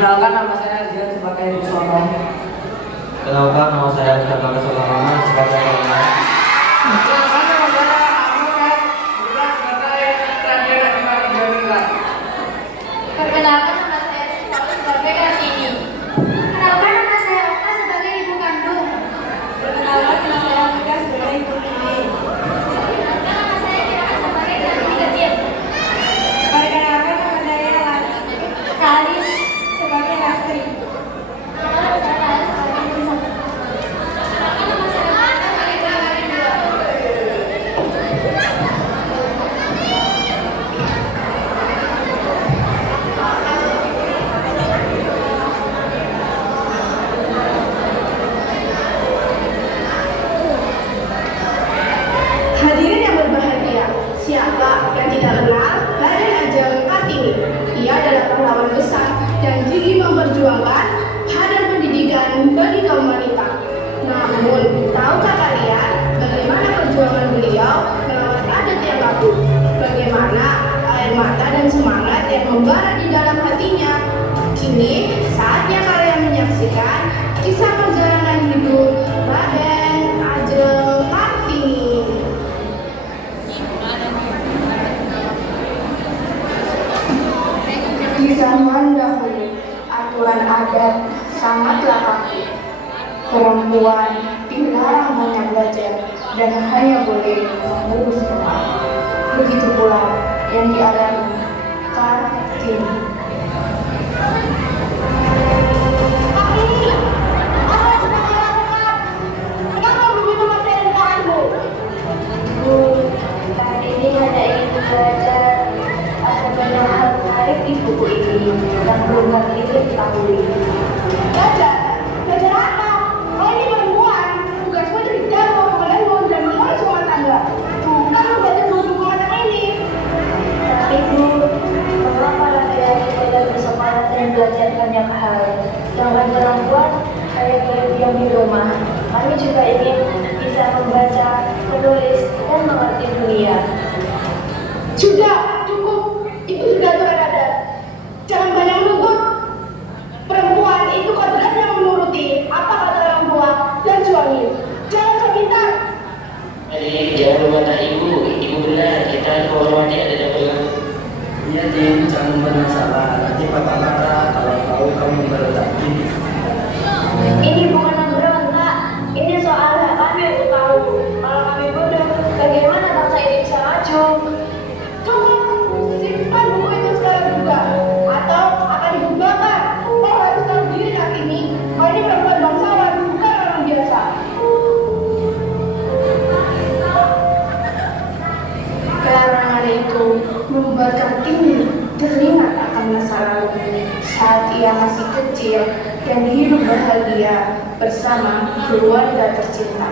Kenalkan nama saya Jian sebagai Busono. Kenalkan nama saya Chandra Kesono sebagai Kolonel. Kenalkan nama saya Ahmad Bukan sebagai Raden Adipati Jawira. Perkenalkan nama saya Siswawi sebagai Kartini. Kenalkan nama saya Okta sebagai ibu kandung. Perkenalkan nama saya Mika sebagai ibu tiri. Perkenalkan nama saya Kira sebagai Kartini kecil. Perkenalkan nama saya Kali sebagai Lastri. Perkenalkan nama saya sebagai Nisa. Perkenalkan nama saya Marta sebagai dua. Hadirin yang berbahagia, siapa yang tidak kenal Raden Ajeng Kartini? Ia adalah pahlawan besar yang gigih memperjuangkan hak dan pendidikan bagi kaum wanita. Namun, tahukah kalian bagaimana perjuangan beliau melawan adat yang baku? Bagaimana air mata dan semangat yang membara di dalam hatinya? Kini, saatnya kalian menyaksikan kisah perjalanan hidup Raden Ajeng Kartini. Di zaman dahulu, aturan adat sangatlah kaku. Perempuan dilarang banyak belajar dan hanya boleh mengurus rumah. Begitu pula yang dialami Kartini. Kenapa begitu materi denganmu? Bu, Kartini hanya ingin belajar. Ada banyak hal menarik di buku ini yang belum Kartini ketahui. Belajar apa? Oh ini perempuan, tugasmu jadi jago, menenun dan mengurus rumah tangga. Bukan membaca buku macam ini. Tapi Bu, mengapa laki-laki tidak bersemangat dan belajar banyak hal? Sedangkan perempuan hanya boleh diam di rumah. Kami juga ingin bisa membaca, menulis, dan mengerti dunia. Sudah, cukup. Itu sudah aturan adat. Jangan banyak menuntut. Perempuan itu kodratnya menuruti apa kata orang tua dan suami. Jangan sok pintar. Jadi jangan lupa ibu benar, kita menghormati adat yang benar. Iya Jin, jangan bermasalah. Nanti papa marah kalau tahu kamu berontak. Ini bukan memberontak, ini soal hak kami untuk tahu. Kalau kami bodoh, bagaimana bangsa ini bisa maju? Cukup. Simpan buku itu sekarang juga. Atau akan dibakar. Kau harus tahu diri Kartini. Kau ini perempuan bangsawan, bukan orang biasa. Kelarangan itu membuat Kartini teringat akan masa lalu saat ia masih kecil dan hidup bahagia bersama keluarga tercinta.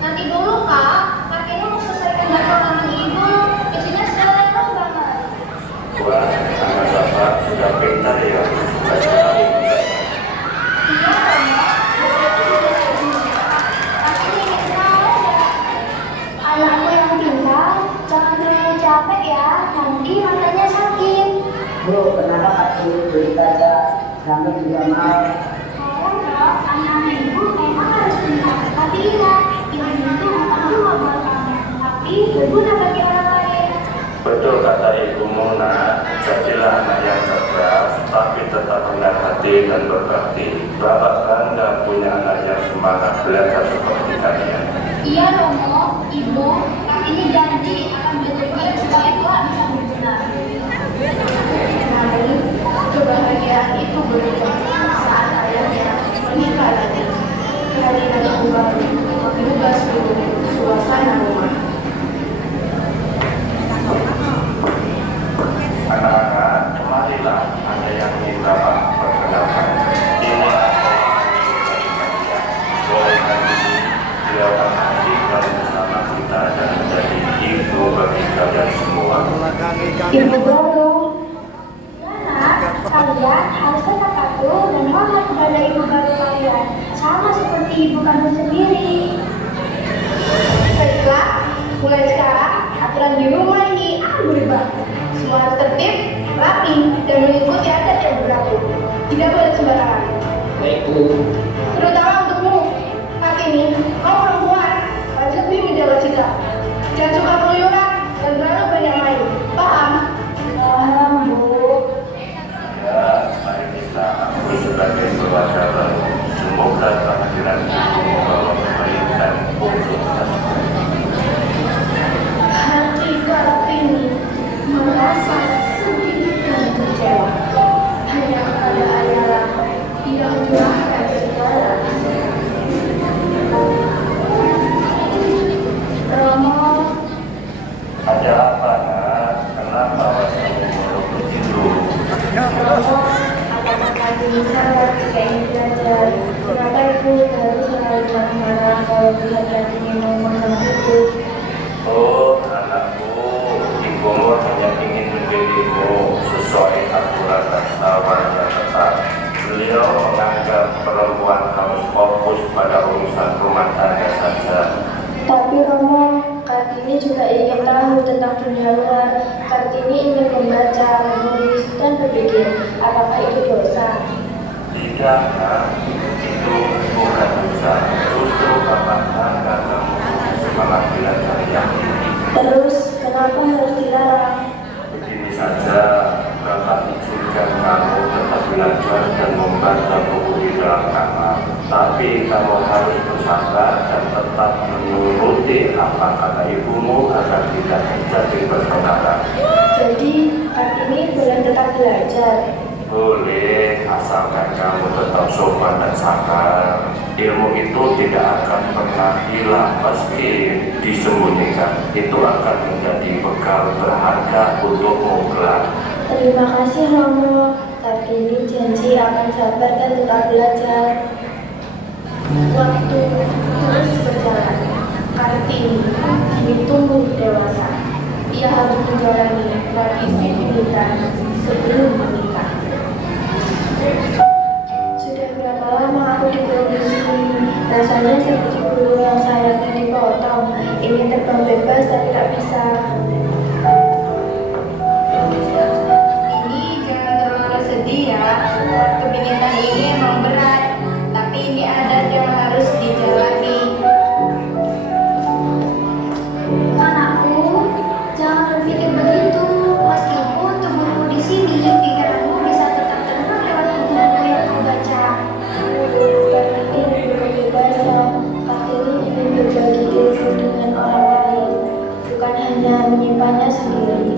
Nanti dulu Kak, kakeknya mau selesaikan laporan ibu. Isinya sudah lewat banget. Wah, anak bapak sudah pintar ya. Iya Romo, berarti juga bisa. Tapi ingin tahu ya. Anakku yang pintar, jangan terlalu capek ya. Nanti matanya sakit. Bu, kenapa Kartini beli saja? Kami juga mau. Sayang dong, anak ibu memang harus pintar. Tapi ingat, ibu itu bukan cuma buat kamu, tapi berguna bagi orang lain. Betul kata ibumu nak, jadilah anak yang cerdas, tapi tetap rendah hati dan berbakti. Bapak bangga punya anak yang semangat belajar seperti kalian. Iya Romo, ibu, Kartini janji akan belajar supaya kelak bisa berguna. Namun, kebahagiaan itu berubah saat ayahnya menikah lagi. Kehadiran yang baru mengubah seluruh suasana rumah. Anak-anak, marilah ada yang ingin Bapak perkenalkan. Ini ada yang ingin boleh kali ini beliau akan tinggal bersama kita dan menjadi ibu bagi kalian semua. Ibu baru. Karena kalian harus tetap patuh dan hormat kepada ibu baru kalian, sama seperti ibu kandung sendiri. Baiklah, saja. Tapi Romo, Kartini juga ingin tahu tentang dunia luar. Kartini ingin membaca, menulis, dan berpikir. Apakah itu dosa? Tidak, Kak. Itu bukan dosa. Justru katakan karena semangat belajar yang tinggi. Terus, kenapa harus dilarang? Begini saja, Bapak izinkan kamu tetap belajar dan membaca buku di dalam kamar. Tapi kamu harus bersabar dan tetap menuruti apa kata ibumu agar tidak terjadi pertengkaran. Jadi, Kartini boleh tetap belajar. Boleh, asalkan kamu tetap sopan dan sabar. Ilmu itu tidak akan pernah hilang meski disembunyikan. Itu akan menjadi bekal berharga untukmu kelak. Terima kasih Romo. Kartini janji akan sabar dan tetap belajar. Waktu terus berjalan. Kartini kini tumbuh dewasa. Ia harus menjalani tradisi pendidikan sebelum menikah. Sudah berapa lama aku dikurung di sini? Rasanya seperti burung yang sayapnya dipotong. Ingin terbang bebas tapi tak bisa. Ini jangan terlalu sedih ya. Kebingungan ini emang berat, tapi ini adat yang harus dijalani. Anakku, jangan berpikir begitu. Meskipun tubuhmu di sini, pikiranmu bisa tetap tenang lewat buku-buku yang kau baca. Kartini rindu kebebasan. Kartini ingin berbagi ilmu dengan orang lain, bukan hanya menyimpannya sendiri.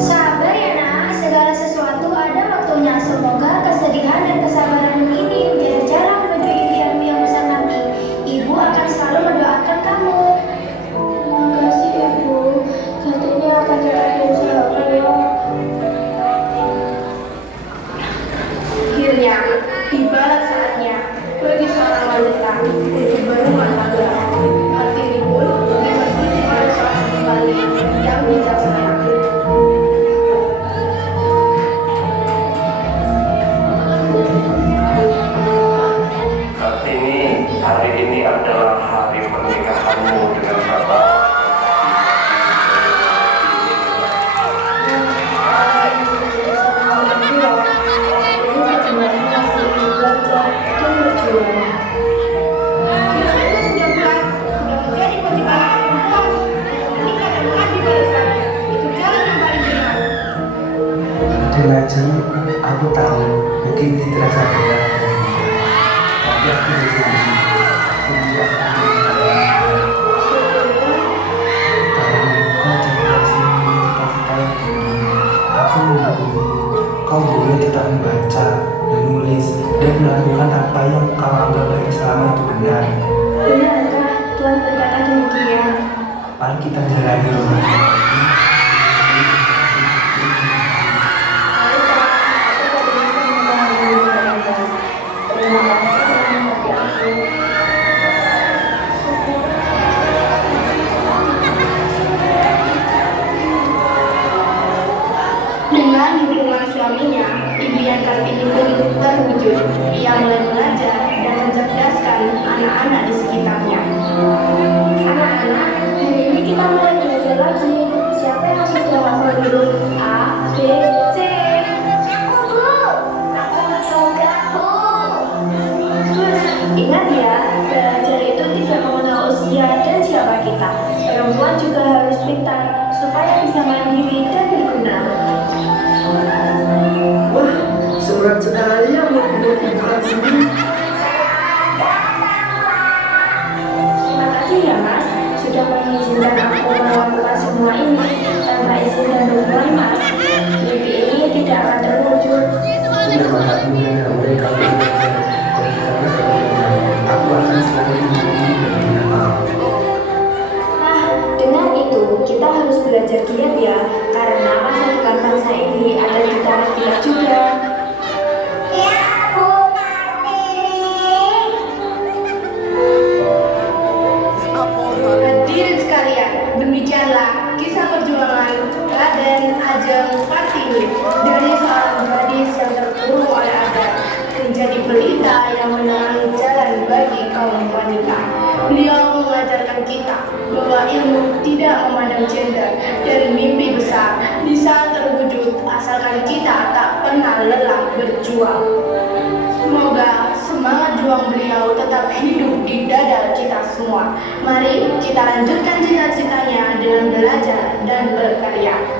Sabar ya nak, segala sesuatu ada waktunya. Semoga kesedihan dan kesabaran ini menjadi jalan menuju impianmu yang besar nanti. Ibu akan selalu mendoakan kamu. Terima kasih Ibu. Kartini akan tetap berusaha ya. Akhirnya, tibalah saatnya bagi seorang wanita untuk berumah tangga. Kartini pun dimasukkan oleh seorang kembali yang bijaksana. Kartini, hari ini adalah hari pernikahanmu dengan Bapak. Lajeng, aku tahu mungkin ini terasa berat dan mudah, tapi aku berjanji aku tidak akan menyerah. Tahu kau cerdas dan memiliki cita-cita yang tinggi. Aku mendukungmu. Kau boleh tetap membaca, menulis, dan melakukan apa yang kau anggap baik selama itu benar. Benarkah Tuhan berkata demikian? Mari kita jalani rumah ini. Terima kasih telah mengerti aku. Dengan dukungan suaminya, impian Kartini pun terwujud. Ia mulai belajar dan mencerdaskan anak-anak di sekitarnya. Anak-anak, hari ini kita mulai belajar lagi. Siapa yang sudah hafal huruf A, B, C? Aku, Bu. Aku juga, Bu. Terus, ingat ya, belajar itu tidak mengenal usia dan siapa kita. Perempuan juga harus pintar, supaya bisa mandiri dan berguna. Wah, seberat sekali yang bukan sini. Terima kasih ya Mas, sudah mengizinkan aku melakukan semua ini. Tanpa izin dan dukungan Mas, mimpi ini tidak akan terwujud. Terima kasih mendengar mereka belajar. Dan karena kebenaran, aku akan selalu melindungi dan mengenal. Nah, dengan itu kita harus belajar giat ya, karena masa depan bangsa ini ada di tangan kita juga. Ya, Bu Hadirin sekalian, demikianlah kisah perjuangan Raden Ajeng Kartini dari seorang gadis yang terkurung oleh adat menjadi pelita yang menerangi jalan bagi kaum wanita. wanita. Beliau mengajarkan kita bahwa ilmu tidak memandang gender dan mimpi besar bisa terwujud asalkan kita tak pernah lelah berjuang. Semoga semangat juang beliau tetap hidup di dada kita semua. Mari kita lanjutkan cita-citanya dengan belajar dan berkarya.